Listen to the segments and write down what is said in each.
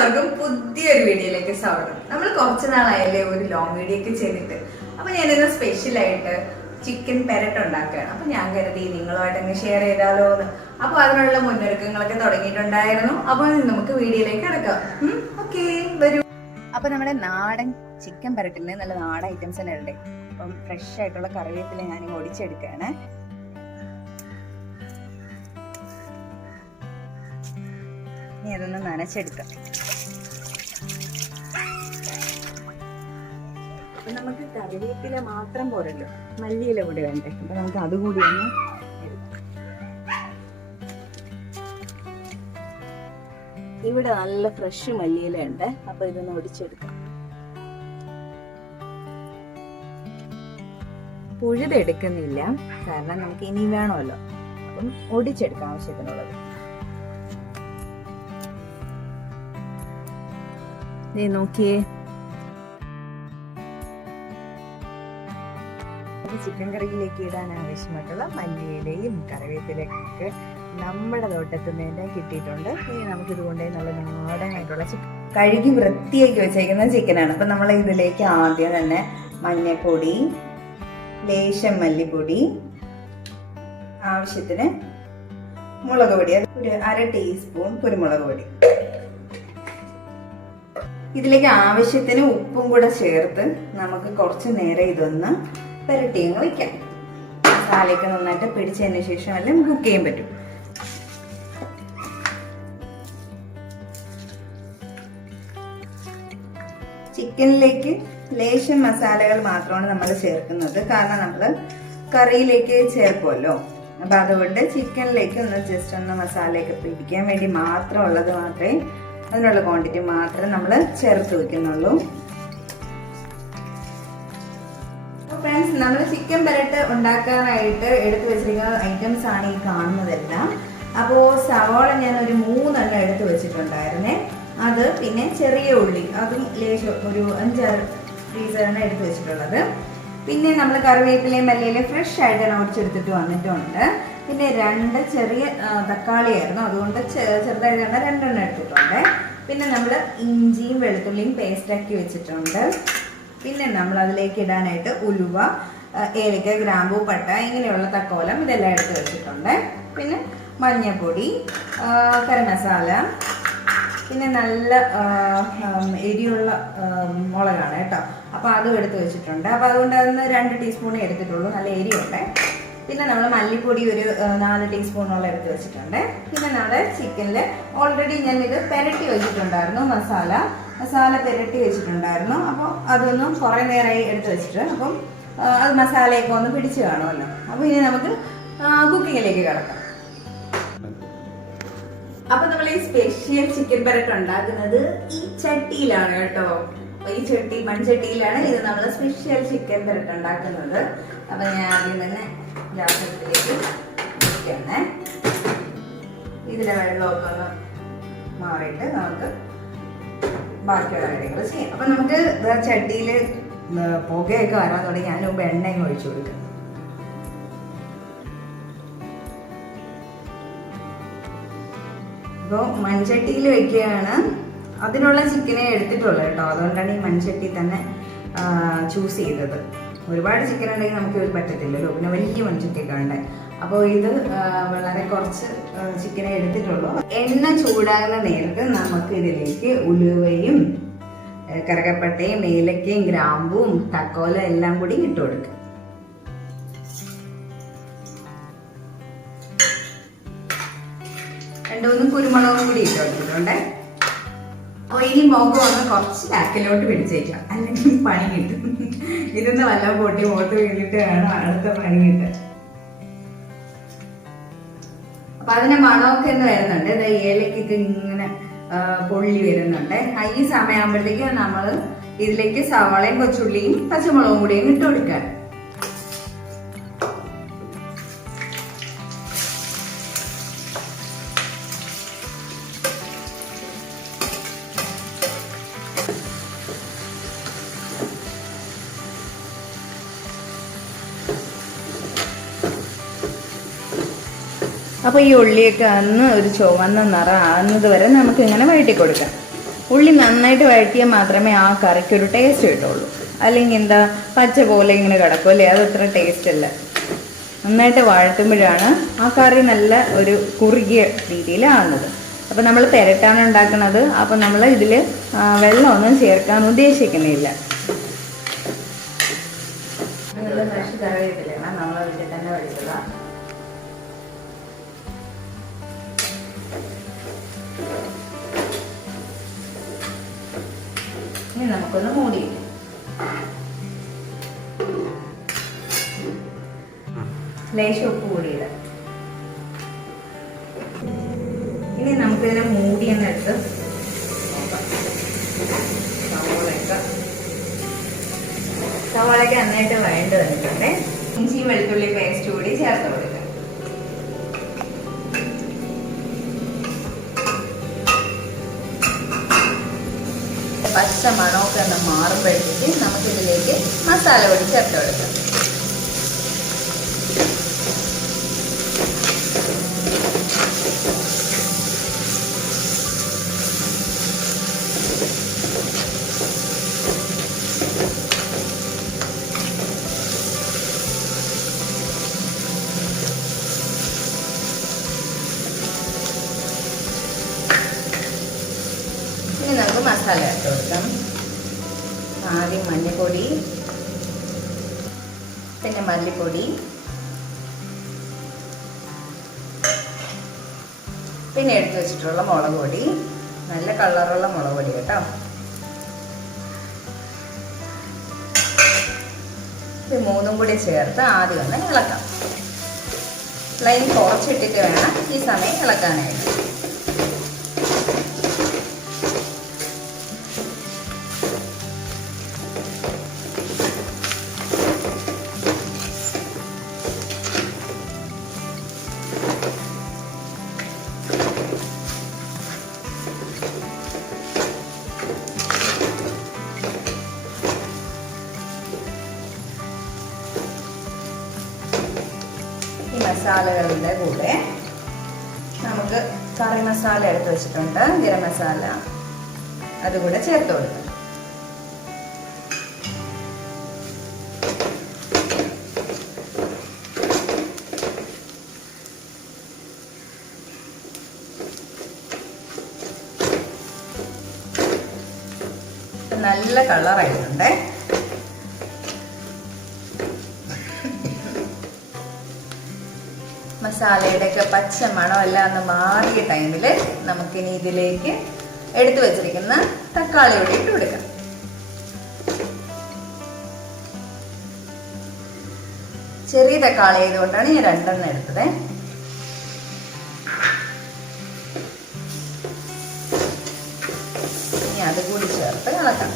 എല്ലാവർക്കും പുതിയൊരു വീഡിയോയിലേക്ക് സ്വാഗതം. നമ്മൾ കുറച്ച് നാളായല്ലേ ഒരു ലോങ് വീഡിയോ ഒക്കെ ചെയ്തിട്ട്. അപ്പൊ ഞാനിന്ന് സ്പെഷ്യലായിട്ട് ചിക്കൻ പെരട്ട് ഉണ്ടാക്കുകയാണ്. അപ്പൊ ഞാൻ കരുതി നിങ്ങളുമായിട്ട് അങ്ങ് ഷെയർ ചെയ്താലോ എന്ന്. അപ്പൊ അതിനുള്ള മുന്നൊരുക്കങ്ങളൊക്കെ തുടങ്ങിയിട്ടുണ്ടായിരുന്നു. അപ്പൊ നമുക്ക് വീഡിയോയിലേക്ക് കിടക്കാം. ഓക്കെ, വരൂ. അപ്പൊ നമ്മുടെ നാടൻ ചിക്കൻ പെരട്ടിന് നല്ല നാടൻ ഐറ്റംസ് തന്നെ ഉണ്ട്. അപ്പം ഫ്രഷ് ആയിട്ടുള്ള കറിവേപ്പില ഞാൻ ഒടിച്ചെടുക്കുകയാണ്. ഇനി അതൊന്ന് നനച്ചെടുക്കാം. അപ്പൊ നമുക്ക് കറിവേപ്പില മാത്രം പോരല്ലോ, മല്ലിയില കൂടി വേണ്ടേ. അപ്പൊ നമുക്ക് അതുകൂടി ഒന്ന് ഇവിടെ നല്ല ഫ്രഷ് മല്ലിയില ഉണ്ട്. അപ്പൊ ഇതൊന്ന് ഒടിച്ചെടുക്കാം. പുഴുതെടുക്കുന്നില്ല, കാരണം നമുക്ക് ഇനി വേണമല്ലോ. അപ്പം ഒടിച്ചെടുക്കാം ആവശ്യത്തിനുള്ളത്. നോക്കിയേ, ചിക്കൻ കറിയിലേക്ക് ഇടാൻ ആവശ്യമായിട്ടുള്ള മല്ലിയിലയും കറിവേപ്പിലൊക്കെ നമ്മുടെ തോട്ടത്തിൽ നിന്ന് കിട്ടിയിട്ടുണ്ട്. ഇനി നമുക്ക് ഇതുകൊണ്ട് നല്ല നാടനായിട്ടുള്ള കഴുകി വൃത്തിയാക്കി വെച്ചേക്കുന്ന ചിക്കനാണ്. അപ്പൊ നമ്മൾ ഇതിലേക്ക് ആദ്യം തന്നെ മഞ്ഞൾപ്പൊടി, ലേശം മല്ലിപ്പൊടി, ആവശ്യത്തിന് മുളക് പൊടി, ഒരു 1/2 ടീസ്പൂൺ കുരുമുളക് പൊടി, ഇതിലേക്ക് ആവശ്യത്തിന് ഉപ്പും കൂടെ ചേർത്ത് നമുക്ക് കുറച്ച് നേരം ഇതൊന്ന് പുരട്ടി അങ്ങ് വെക്കാം. മസാലയൊക്കെ നന്നായിട്ട് പിടിച്ചതിന് ശേഷം എല്ലാം കുക്ക് ചെയ്യാൻ പറ്റും. ചിക്കനിലേക്ക് ലേശം മസാലകൾ മാത്രമാണ് നമ്മൾ ചേർക്കുന്നത്, കാരണം നമ്മൾ കറിയിലേക്ക് ചേർക്കുമല്ലോ. അപ്പൊ അതുകൊണ്ട് ചിക്കനിലേക്ക് ഒന്ന് ജസ്റ്റ് ഒന്ന് മസാലയൊക്കെ പിടിക്കാൻ വേണ്ടി മാത്രമുള്ളത് മാത്രമേ, അതിനുള്ള ക്വാണ്ടിറ്റി മാത്രമേ നമ്മൾ ചേർത്ത് വെക്കുന്നുള്ളൂ. ഫ്രണ്ട്സ്, നമ്മൾ ചിക്കൻ പെരട്ട് ഉണ്ടാക്കാനായിട്ട് എടുത്തു വെച്ചിരിക്കുന്ന ഐറ്റംസ് ആണ് ഈ കാണുന്നതെല്ലാം. അപ്പോൾ സവാള ഞാൻ ഒരു 3 എണ്ണം എടുത്തു വെച്ചിട്ടുണ്ടായിരുന്നേ. അത് പിന്നെ ചെറിയ ഉള്ളി, അതും ലേശം ഒരു 5-6 പീസാണ് എടുത്തു വെച്ചിട്ടുള്ളത്. പിന്നെ നമ്മൾ കറിവേപ്പിലയും മല്ലിയിലയും ഫ്രഷ് ആയിട്ട് ഒടിച്ചെടുത്തിട്ട് വന്നിട്ടുണ്ട്. പിന്നെ 2 ചെറിയ തക്കാളിയായിരുന്നു, അതുകൊണ്ട് ചെറുതായിട്ട് 2 എണ്ണം എടുത്തിട്ടുണ്ട്. പിന്നെ നമ്മൾ ഇഞ്ചിയും വെളുത്തുള്ളിയും പേസ്റ്റാക്കി വെച്ചിട്ടുണ്ട്. പിന്നെ നമ്മൾ അതിലേക്ക് ഇടാനായിട്ട് ഉലുവ, ഏലക്ക, ഗ്രാമ്പൂ, പട്ട, ഇങ്ങനെയുള്ള തക്കോലം ഇതെല്ലാം എടുത്ത് വെച്ചിട്ടുണ്ട്. പിന്നെ മഞ്ഞൾപ്പൊടി, കറി മസാല, പിന്നെ നല്ല എരിയുള്ള മുളകാണ് കേട്ടോ. അപ്പോൾ അതും എടുത്ത് വെച്ചിട്ടുണ്ട്. അപ്പോൾ അതുകൊണ്ട് അതൊന്ന് 2 ടീസ്പൂണേ എടുത്തിട്ടുള്ളൂ, നല്ല എരിയുണ്ട്. പിന്നെ നമ്മൾ മല്ലിപ്പൊടി ഒരു 4 ടീസ്പൂണോളം എടുത്ത് വെച്ചിട്ടുണ്ട്. പിന്നെ നമ്മുടെ ചിക്കനിൽ ഓൾറെഡി ഞാൻ ഇത് പെരട്ടി വെച്ചിട്ടുണ്ടായിരുന്നു, മസാല പെരട്ടി വെച്ചിട്ടുണ്ടായിരുന്നു. അപ്പോൾ അതൊന്നും കുറേ നേരമായി എടുത്ത് വെച്ചിട്ട്, അപ്പം അത് മസാലയൊക്കെ ഒന്ന് പിടിച്ച് കാണുമല്ലോ. അപ്പോൾ ഇനി നമുക്ക് കുക്കിങ്ങിലേക്ക് കിടക്കാം. അപ്പൊ നമ്മൾ ഈ സ്പെഷ്യൽ ചിക്കൻ പെരട്ട് ഉണ്ടാക്കുന്നത് ഈ ചട്ടിയിലാണ് കേട്ടോ. ഈ മൺചട്ടിയിലാണ് ഇത് നമ്മൾ സ്പെഷ്യൽ ചിക്കൻ പെരട്ട് ഉണ്ടാക്കുന്നത്. അപ്പൊ ഞാൻ ആദ്യം തന്നെ ഗ്യാസിലേക്ക് വെക്കണേ. ഇതിലെ വെള്ളമൊക്കെ ഒന്ന് മാറിയിട്ട് നമുക്ക് ബാക്കിയുള്ള കാര്യങ്ങൾ ചെയ്യാം. അപ്പൊ നമുക്ക് ചട്ടിയിൽ പുകയൊക്കെ വരാൻ തുടങ്ങി. ഞാൻ മുമ്പ് എണ്ണയും ഒഴിച്ചു കൊടുക്കും. അപ്പോൾ മൺചട്ടിയിൽ വെക്കുകയാണ്. അതിനുള്ള ചിക്കനെ എടുത്തിട്ടുള്ളൂ കേട്ടോ, അതുകൊണ്ടാണ് ഈ മൺചട്ടി തന്നെ ചൂസ് ചെയ്തത്. ഒരുപാട് ചിക്കൻ ഉണ്ടെങ്കിൽ നമുക്ക് ഇത് പറ്റത്തില്ലല്ലോ, പിന്നെ വലിയ മൺചട്ടിയൊക്കെ ഉണ്ട്. അപ്പോൾ ഇത് വളരെ കുറച്ച് ചിക്കനെ എടുത്തിട്ടുള്ളൂ. എണ്ണ ചൂടാകുന്ന നേരത്ത് നമുക്ക് ഇതിലേക്ക് ഉലുവയും കറുകപ്പട്ടയും ഏലക്കയും ഗ്രാമ്പും തക്കോല എല്ലാം കൂടി ഇട്ട് കൊടുക്കും. രണ്ടുമൂന്നും കുരുമുളകും കൂടി ഇട്ട് കൊടുത്തിട്ടുണ്ട്. അപ്പോൾ ഇനി മുഖം ഒന്ന് കുറച്ച് ബാക്കിലോട്ട് പിടിച്ചേക്കാം, അല്ലെങ്കിൽ പണി കിട്ടും. ഇതൊന്ന് വല്ല പൊട്ടി മുഖത്ത് വീണിട്ട് വേണം അടുത്ത പണി കിട്ടാൻ. അപ്പൊ അതിന്റെ മണമൊക്കെ ഒന്ന് വരുന്നുണ്ട്. ഏലക്കൊക്കെ ഇങ്ങനെ പൊള്ളി വരുന്നുണ്ട്. ഈ സമയമാകുമ്പോഴത്തേക്ക് നമ്മൾ ഇതിലേക്ക് സവാളയും കൊച്ചുള്ളിയും പച്ചമുളകും കൂടിയും ഇട്ട് കൊടുക്കാൻ. അപ്പോൾ ഈ ഉള്ളിയൊക്കെ അന്ന് ഒരു ചുവന്ന നിറം ആകുന്നത് വരെ നമുക്ക് ഇങ്ങനെ വഴറ്റി കൊടുക്കാം. ഉള്ളി നന്നായിട്ട് വഴറ്റിയാൽ മാത്രമേ ആ കറിക്ക് ഒരു ടേസ്റ്റ് കിട്ടുള്ളൂ. അല്ലെങ്കിൽ എന്താ പച്ച പോലെ ഇങ്ങനെ കിടക്കും അല്ലേ, അതത്ര ടേസ്റ്റ് അല്ല. നന്നായിട്ട് വഴറ്റുമ്പോഴാണ് ആ കറി നല്ല ഒരു കുറുകിയ രീതിയിലാവുന്നത്. അപ്പം നമ്മൾ പെരട്ടാണ് ഉണ്ടാക്കുന്നത്. അപ്പം നമ്മൾ ഇതിൽ വെള്ളമൊന്നും ചേർക്കാൻ ഉദ്ദേശിക്കുന്നില്ല. ഫ്രഷ് കറിവേപ്പിലയാണ് നമ്മൾ വീട്ടിൽ തന്നെ പഠിക്കുക. ഇനി നമുക്കൊന്ന് മൂടി ലേശം ഉപ്പ് കൂടിയിടാം. ഇനി നമുക്കിതിനെ മൂടിയെന്നെടുത്ത് സവാളയ്ക്ക് നന്നായിട്ട് വഴണ്ട് വന്നിട്ടുണ്ട്. ഇഞ്ചി വെളുത്തുള്ളി പേസ്റ്റ് കൂടി ചേർത്ത് കൊടുക്കാം. പച്ച മണമൊക്കെ ഒന്ന് മാറുമ്പോഴത്തേക്ക് നമുക്കിതിലേക്ക് മസാല പൊടി ചേർത്ത് കൊടുക്കാം. ഇനി നമുക്ക് മസാല ചേർത്ത് കൊടുക്കാം. ആദ്യം മഞ്ഞൾപ്പൊടി, പിന്നെ മല്ലിപ്പൊടി, പിന്നെ എടുത്തു വെച്ചിട്ടുള്ള മുളക് പൊടി, നല്ല കളറുള്ള മുളക് പൊടി കേട്ടോ. ഇത് മൂന്നും കൂടി ചേർത്ത് ആദ്യം ഒന്ന് ഇളക്കാം. ഫ്ലെയിം കുറച്ചിട്ടിട്ട് വേണം ഈ സമയം ഇളക്കാനായിട്ട്. മസാലകളുടെ കൂടെ നമുക്ക് കറി മസാല എടുത്ത് വെച്ചിട്ടുണ്ട്, ഗരം മസാല, അതുകൂടെ ചേർത്ത് കൊടുക്കാം. നല്ല കളറായിട്ടുണ്ട്. മസാലയുടെയൊക്കെ പച്ച മണമെല്ലാം ഒന്ന് മാറിയ ടൈമിൽ നമുക്കിനി ഇതിലേക്ക് എടുത്തു വെച്ചിരിക്കുന്ന തക്കാളി കൂടി ഇട്ട് കൊടുക്കാം. ചെറിയ തക്കാളി ആയതുകൊണ്ടാണ് ഞാൻ 2 എടുത്തത്. ഇനി അതുകൂടി ചേർത്ത് ഇളക്കാം.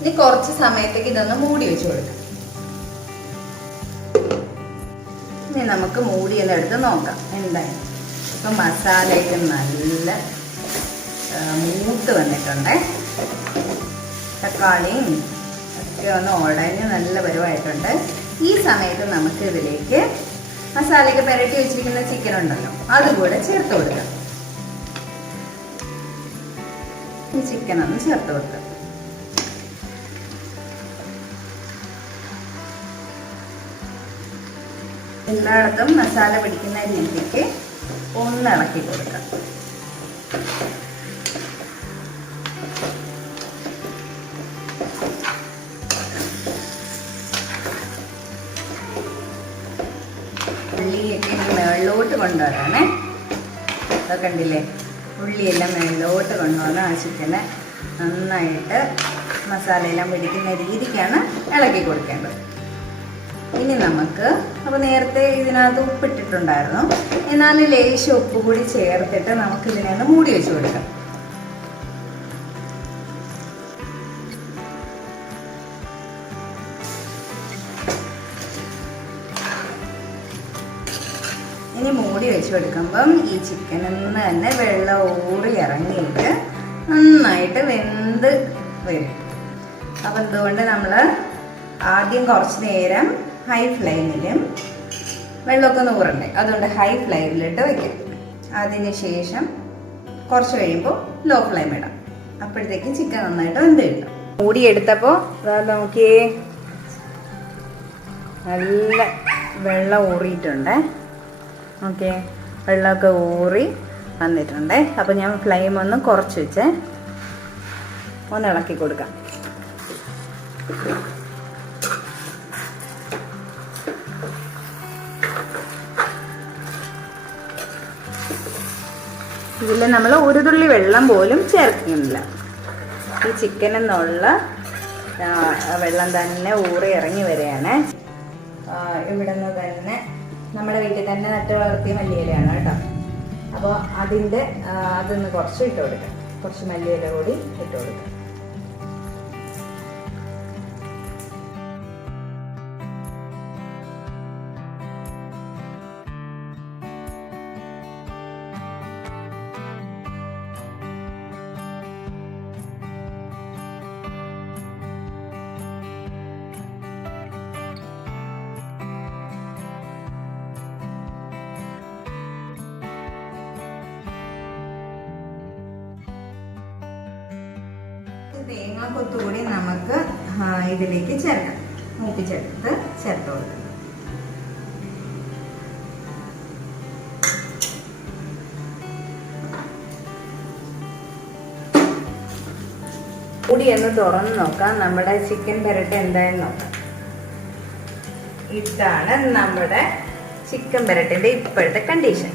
ഇനി കുറച്ച് സമയത്തേക്ക് ഇതൊന്ന് മൂടി വെച്ച് കൊടുക്കാം. ഇനി നമുക്ക് മൂടിയെല്ലാം എടുത്ത് നോക്കാം എന്തായാലും. ഇപ്പം മസാലയൊക്കെ നല്ല മൂത്ത് വന്നിട്ടുണ്ട്. തക്കാളിയും ഒക്കെ ഒന്ന് ഉടഞ്ഞ് നല്ല പരുവായിട്ടുണ്ട്. ഈ സമയത്ത് നമുക്ക് ഇതിലേക്ക് മസാലയൊക്കെ പുരട്ടി വെച്ചിരിക്കുന്ന ചിക്കൻ ഉണ്ടല്ലോ, അതുകൂടെ ചേർത്ത് കൊടുക്കാം. ഈ ചിക്കൻ ഒന്ന് ചേർത്ത് കൊടുക്കാം. എല്ലായിടത്തും മസാല പിടിക്കുന്ന രീതിക്ക് ഒന്ന് ഇളക്കി കൊടുക്കാം. ഉള്ളിയൊക്കെ മേളിലോട്ട് കൊണ്ടുവരാണേ. അതൊക്കെ കണ്ടില്ലേ, ഉള്ളിയെല്ലാം മേളിലോട്ട് കൊണ്ടുവന്ന് ആ ചിക്കന് നന്നായിട്ട് മസാലയെല്ലാം പിടിക്കുന്ന രീതിക്കാണ് ഇളക്കി കൊടുക്കേണ്ടത്. ഇനി നമുക്ക് അപ്പോൾ നേരത്തെ ഇതിനകത്ത് ഉപ്പിട്ടിട്ടുണ്ടായിരുന്നു, എന്നാലും ലേശം ഉപ്പ് കൂടി ചേർത്തിട്ട് നമുക്ക് ഇതിനെ ഒന്ന് മൂടി വെച്ച് കൊടുക്കാം. ഇനി മൂടി വെച്ച് വെച്ച് കൊടുക്കുമ്പം ഈ ചിക്കനിൽ നിന്ന് തന്നെ വെള്ളം ഊറി ഇറങ്ങിയിട്ട് നന്നായിട്ട് വെന്ത് വരും. അപ്പം എന്തുകൊണ്ട് നമ്മൾ ആദ്യം കുറച്ച് നേരം ഹൈ ഫ്ലെയിമിലും വെള്ളമൊക്കെ ഒന്ന് ഊറണ്ടേ, അതുകൊണ്ട് ഹൈ ഫ്ലെയിമിലിട്ട് വയ്ക്കും. അതിന് ശേഷം കുറച്ച് കഴിയുമ്പോൾ ലോ ഫ്ലെയിം ഇടാം. അപ്പോഴത്തേക്കും ചിക്കൻ നന്നായിട്ട് വെന്ത് കിട്ടും. മൂടി എടുത്തപ്പോൾ നോക്കിയേ, നല്ല വെള്ളം ഊറിയിട്ടുണ്ട്. ഓക്കെ, വെള്ളമൊക്കെ ഊറി വന്നിട്ടുണ്ട്. അപ്പോൾ ഞാൻ ഫ്ലെയിം ഒന്ന് കുറച്ച് വെച്ച് ഒന്ന് ഇളക്കി കൊടുക്കാം. ഇതിൽ നമ്മൾ ഒരു തുള്ളി വെള്ളം പോലും ചേർക്കുന്നില്ല. ഈ ചിക്കനിൽ നിന്നുള്ള വെള്ളം തന്നെ ഊറി ഇറങ്ങി വരികയാണ്. ഇവിടെ നിന്ന് തന്നെ നമ്മുടെ വീട്ടിൽ തന്നെ നട്ട് വളർത്തിയ മല്ലിയിലയാണ് കേട്ടോ. അപ്പോൾ അതൊന്ന് കുറച്ച് ഇട്ട് കൊടുക്കാം. കുറച്ച് മല്ലിയില കൂടി ഇട്ട് കൊടുക്കാം. തേങ്ങാക്കൊത്തുകൂടി നമുക്ക് ഇതിലേക്ക് ചേർക്കാം. മൂപ്പിച്ചെടുത്ത് ചേർത്ത് കൊടുക്കാം. കൂടി ഒന്ന് തുറന്ന് നോക്കാം. നമ്മുടെ ചിക്കൻ പെരട്ട് എന്തായെന്ന് നോക്കാം. ഇതാണ് നമ്മുടെ ചിക്കൻ പെരട്ടിന്റെ ഇപ്പോഴത്തെ കണ്ടീഷൻ.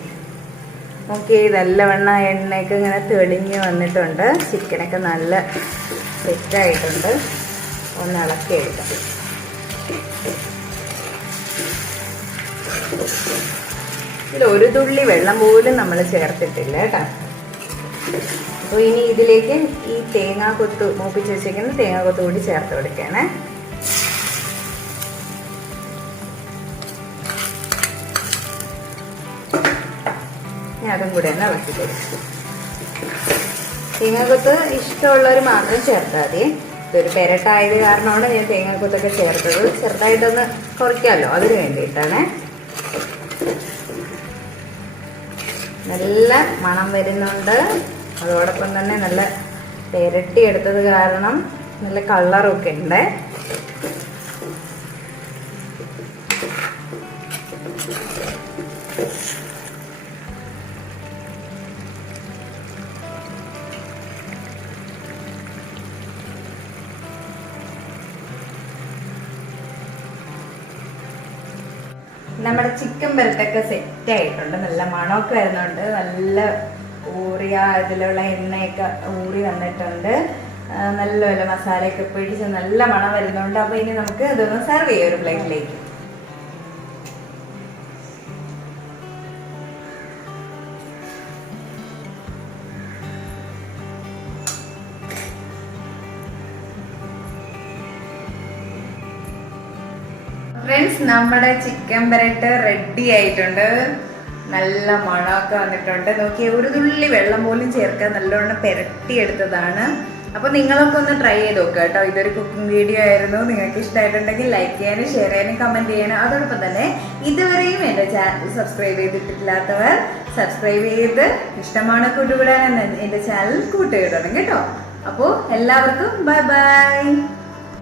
ഓക്കെ, നല്ലവണ്ണം എണ്ണയൊക്കെ ഇങ്ങനെ തെളിഞ്ഞ് വന്നിട്ടുണ്ട്. ചിക്കനൊക്കെ നല്ല സെറ്റായിട്ടുണ്ട്. ഒന്ന് ഇളക്കി എടുക്കാം. ഇതിൽ ഒരു തുള്ളി വെള്ളം പോലും നമ്മൾ ചേർത്തിട്ടില്ല കേട്ടോ. അപ്പോൾ ഇനി ഇതിലേക്ക് ഈ തേങ്ങാക്കൊത്ത് മൂപ്പിച്ച് വെച്ചേക്കുന്ന തേങ്ങാക്കൊത്ത് കൂടി ചേർത്ത് കൊടുക്കണേ. അതും കൂടെ ഒന്ന് ഇളക്കി കൊടുക്കും. തേങ്ങാക്കൊത്ത് ഇഷ്ടമുള്ളവർ മാത്രം ചേർത്താൽ മതി. ഇതൊരു പെരട്ടായത് കാരണമാണ് ഞാൻ തേങ്ങാക്കൊത്തൊക്കെ ചേർത്തത്. ചെറുതായിട്ടൊന്ന് കുറയ്ക്കാമല്ലോ, അതിന് വേണ്ടിയിട്ടാണ്. നല്ല മണം വരുന്നുണ്ട്. അതോടൊപ്പം തന്നെ നല്ല പെരട്ടി എടുത്തത് കാരണം നല്ല കളറൊക്കെ ഉണ്ട്. നമ്മുടെ ചിക്കൻ പെരട്ടൊക്കെ സെറ്റ് ആയിട്ടുണ്ട്. നല്ല മണമൊക്കെ വരുന്നുണ്ട്. നല്ല ഊറിയ ഇതിലുള്ള എണ്ണയൊക്കെ ഊറി വന്നിട്ടുണ്ട്. നല്ല മസാലയൊക്കെ പിടിച്ച് നല്ല മണം വരുന്നുണ്ട്. അപ്പോൾ ഇനി നമുക്ക് ഇതൊന്ന് സെർവ് ചെയ്യാം ഒരു പ്ലേറ്റിലേക്ക്. ഫ്രണ്ട്സ്, നമ്മുടെ ചിക്കൻ പെരട്ട് റെഡി ആയിട്ടുണ്ട്. നല്ല മണമൊക്കെ വന്നിട്ടുണ്ട്. നോക്കിയേ, ഒരു തുള്ളി വെള്ളം പോലും ചേർക്കാൻ നല്ലോണം പെരട്ടി എടുത്തതാണ്. അപ്പോൾ നിങ്ങളൊക്കെ ഒന്ന് ട്രൈ ചെയ്ത് നോക്കുക കേട്ടോ. ഇതൊരു കുക്കിംഗ് വീഡിയോ ആയിരുന്നു. നിങ്ങൾക്ക് ഇഷ്ടമായിട്ടുണ്ടെങ്കിൽ ലൈക്ക് ചെയ്യാനും ഷെയർ ചെയ്യാനും കമൻറ്റ് ചെയ്യാനും. അതോടൊപ്പം തന്നെ ഇതുവരെയും എൻ്റെ ചാനൽ സബ്സ്ക്രൈബ് ചെയ്തിട്ടില്ലാത്തവർ സബ്സ്ക്രൈബ് ചെയ്ത് ഇഷ്ടമാണ് കൂട്ടുകൂടാൻ എൻ്റെ ചാനൽ കൂട്ടുകൂടണം കേട്ടോ. അപ്പോൾ എല്ലാവർക്കും ബൈ ബൈ.